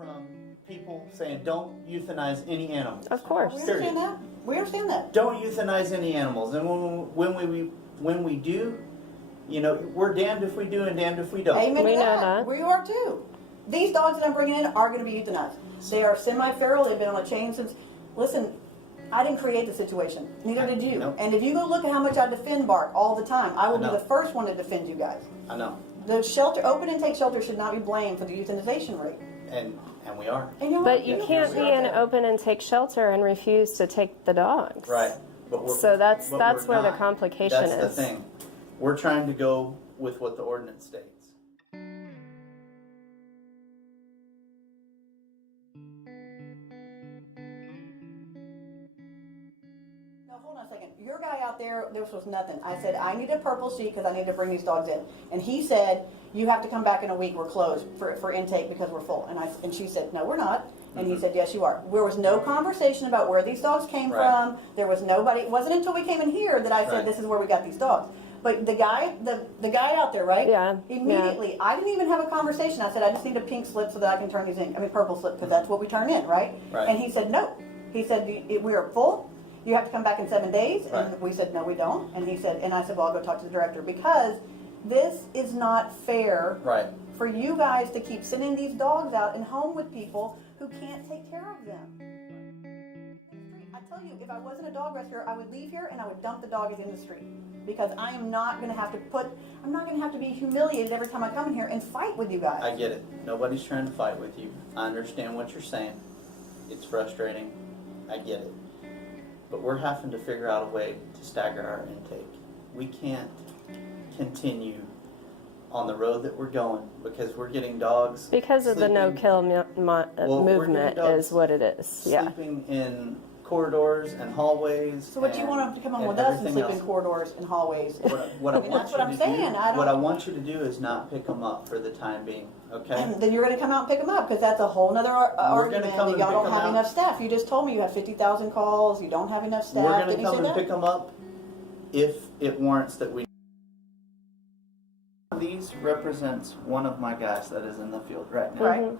from people saying don't euthanize any animals. Of course. We understand that. We understand that. Don't euthanize any animals. And when we do, you know, we're damned if we do and damned if we don't. Amen We to know that. that. We are too. These dogs that I'm bringing in are going to be euthanized. They are semi-feral. They've been on a chain since. Listen, I didn't create the situation. Neither did you. Nope. And if you go look at how much I defend BARC all the time, I will be know. the first one to defend you guys. I know. The shelter, open intake shelter, should not be blamed for the euthanization rate. And we are. And you know But what? you know, can't we be are in too. open intake shelter and refuse to take the dogs. Right. But So that's but where we're the not. complication That's is. the thing. We're trying to go with what the ordinance states. No, hold on a second. Your guy out there, this was nothing. I said, I need a purple sheet because I need to bring these dogs in. And he said, you have to come back in a week. We're closed for intake because we're full. And she said, no, we're not. And he said, yes, you are. There was no conversation about where these dogs came Right. from. There was nobody. It wasn't until we came in here that I said, Right. this is where we got these dogs. But the guy out there, right? Yeah, Immediately, I didn't even have a conversation. I said, I just need a pink slip so that I can turn these in. I mean, purple slip, because that's what we turn in, right? Right. And he said, no. He said, we are full. You have to come back in 7 days. Right. And we said, no, we don't. And he said, and I said, well, I'll go talk to the director, because this is not fair Right. for you guys to keep sending these dogs out and home with people who can't take care of them. I tell you, if I wasn't a dog rescuer, I would leave here and I would dump the doggies in the street, because I am not going to have to I'm not going to have to be humiliated every time I come in here and fight with you guys. I get it. Nobody's trying to fight with you. I understand what you're saying. It's frustrating. I get it. But we're having to figure out a way to stagger our intake. We can't continue on the road that we're going, because we're getting dogs Because of the sleeping- no-kill we're getting movement dogs is what it is. Yeah. sleeping in corridors and hallways. So what, you want them to come on and with us and everything sleep else. in corridors and hallways? What I I mean, want that's you what I'm to saying. do, I don't- what I want you to do is not pick them up for the time being, okay? Then you're going to come out and pick them up, because that's a whole nother argument come that and y'all pick don't 'em have out. enough staff. You just told me you have 50,000 calls. You don't have enough staff. We're going Didn't to you come say and that? pick them up if it warrants that we. These represents one of my guys that is in the field right now. Right.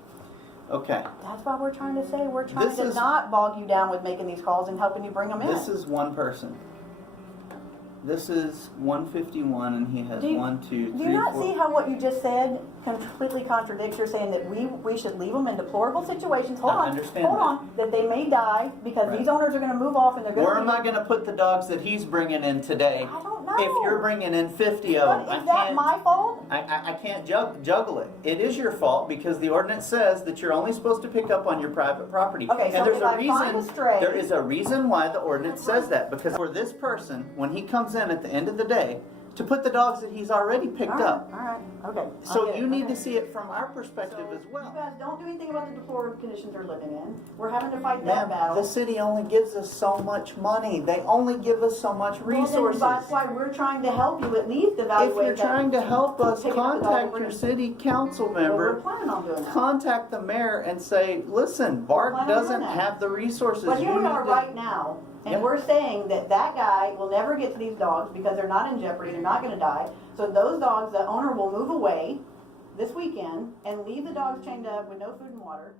Okay. That's why we're trying to say we're trying This to is- not bog you down with making these calls and helping you bring them in. This is one person. This is 151, and he has Do you- 1, 2, 3, Do you not 4. see how what you just said completely contradicts? You're saying that we should leave them in deplorable situations. Hold I on, understand hold that. on. That they may die because Right. these owners are going to move off and they're going Where to. am I going to put the dogs that he's bringing in today? I don't know. If you're bringing in 50 of them, But I is that can't. my fault? I can't juggle it. It is your fault, because the ordinance says that you're only supposed to pick up on your private property. Okay, so and there's if a I reason. find a stray- There is a reason why the ordinance says that, because for this person, when he comes in at the end of the day, to put the dogs that he's already picked All right, up. all right, okay. I So get you it, need okay. to see it from our perspective So as well. You guys don't do anything about the deplorable conditions they're living in. We're having to fight that Ma'am, battle. the city only gives us so much money. They only give us so much Well, then resources. that's why we're trying to help you at least evaluate If you're that. trying to help us, Pick up the dog and contact bring your it. city council Well, we're member. planning on doing that. Contact the mayor and say, listen, We're BARC planning on doesn't doing that. have the resources. But here You we are need to- right now, and Yeah. we're saying that that guy will never get to these dogs because they're not in jeopardy, they're not going to die. So those dogs, the owner will move away this weekend and leave the dogs chained up with no food and water.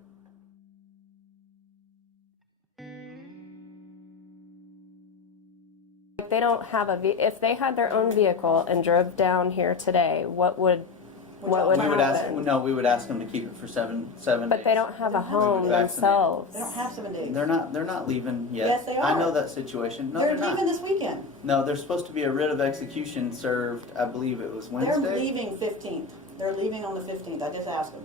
They don't have if they had their own vehicle and drove down here today, what would We would ask. happen? No, we would ask them to keep it for seven But days. they don't have a home Vaccinated. themselves. They don't have 7 days. They're not leaving yet. Yes, they I are. know that situation. No, They're they're leaving not. this weekend. No, there's supposed to be a writ of execution served. I believe it was They're Wednesday. leaving 15th. They're leaving on the 15th. I just asked them.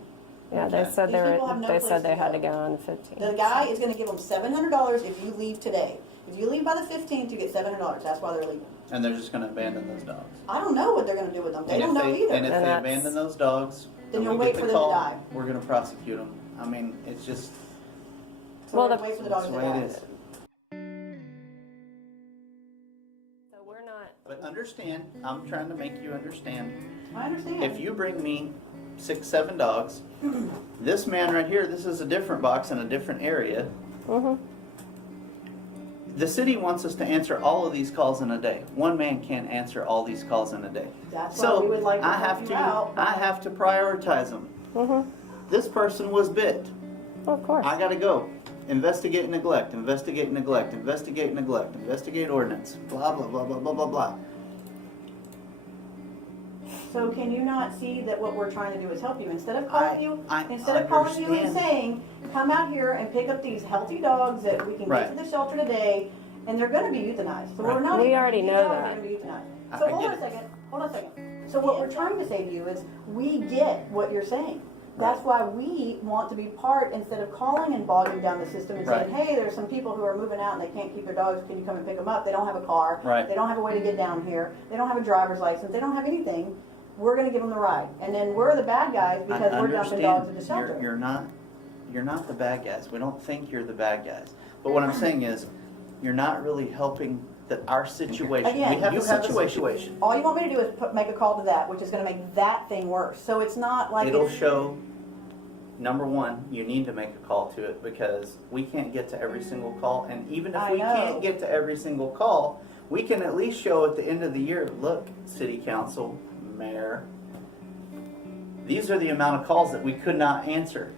Yeah, they Okay. said These people have no they place said they to had to go. go on 15. The guy is going to give them $700 if you leave today. If you leave by the 15th, you get $700. That's why they're leaving. And they're just going to abandon those dogs. I don't know what they're going to do with them. They And don't if know they, either. And if And they that's- abandon those dogs, Then and you'll we wait get for the them to call, die. we're going to prosecute them. I mean, it's just So Well, we're gonna wait for the dogs that's to the way die. it is. So we're not. But understand, I'm trying to make you understand. I understand. If you bring me 6, 7 dogs, this man right here, this is a different box in a different area. Mm-hmm. The city wants us to answer all of these calls in a day. One man can't answer all these calls in a day. That's why So we would like to I help have you to, out. I have to prioritize them. Mm-hmm. This person was bit. Well, of course. I gotta go. Investigate neglect, investigate neglect, investigate neglect, investigate ordinance, blah, blah, blah, blah, blah, blah, blah. So can you not see that what we're trying to do is help you? Instead of calling you and understand. saying, come out here and pick up these healthy dogs that we can Right. get to the shelter today, and they're going to be euthanized. So we're Right. not. We even- already these know dogs are that. gonna be euthanized. I So get hold on it. a second. Hold on a second. So what we're trying to say to you is, we get what you're saying. That's why we want to be part, instead of calling and bogging down the system and saying, Right. hey, there's some people who are moving out and they can't keep their dogs, can you come and pick them up? They don't have a car. Right. They don't have a way to get down here. They don't have a driver's license. They don't have anything. We're going to give them the ride. And then we're the bad guys because I we're dumping dogs at the understand. shelter. You're not the bad guys. We don't think you're the bad guys. But what I'm saying is, you're not really helping our situation. Again, We have you a situation. All you want me to do is make a call to that, which is going to make that thing worse. So it's not like It'll it's, show, number one, you need to make a call to it because we can't get to every single call. And even if I we know. can't get to every single call, we can at least show at the end of the year, look, city council, mayor, these are the amount of calls that we could not answer.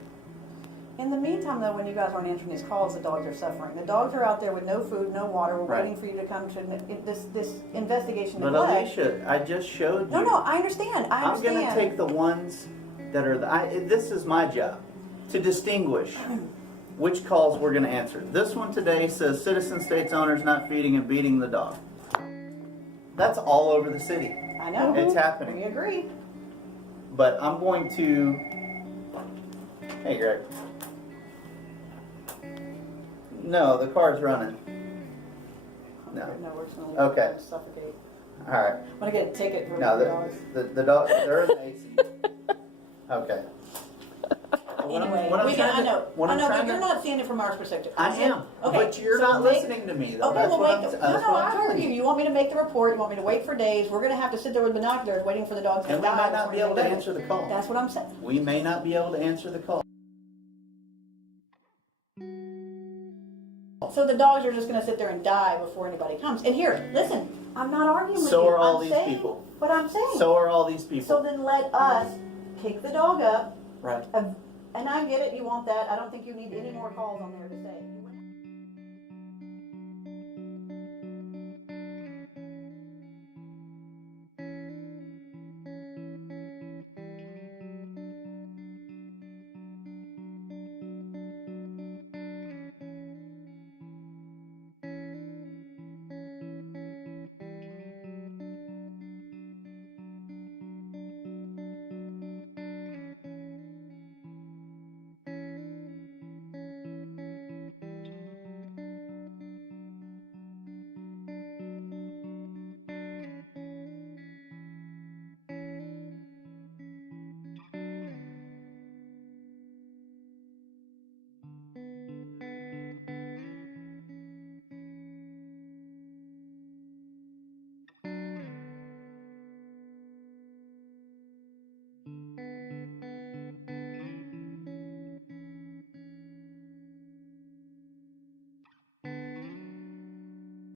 In the meantime, though, when you guys aren't answering these calls, the dogs are suffering. The dogs are out there with no food, no water. We're Right. waiting for you to come to this investigation. But neglect. Alicia, I just showed you. No, I understand. I I'm understand. going to take the ones that are this is my job to distinguish which calls we're going to answer. This one today says citizen states owners not feeding and beating the dog. That's all over the city. I know. It's happening. We agree. But I'm going to. Hey, Greg. No, the car's running. No. No, we're just going Okay. to suffocate. All right. I'm going to get a ticket for No, the dogs. the dog. They're in the AC. Okay. Anyway, what I'm I trying to- know, what I'm but trying you're to- not seeing it from our perspective. I am. Okay, But you're so not make- listening to me, though. Okay, That's well, what make I'm, the, that's no, what I'm I telling heard you. You want me to make the report. You want me to wait for days. We're going to have to sit there with binoculars waiting for the dogs to And we die. might not before be able to anything answer the does. call. That's what I'm saying. We may not be able to answer the call. So the dogs are just going to sit there and die before anybody comes. And here, listen, I'm not arguing with So you. are all I'm these saying people. what I'm saying. So are all these people. So then let us pick the dog up. Right. And I get it. You want that. I don't think you need any more calls on there to say.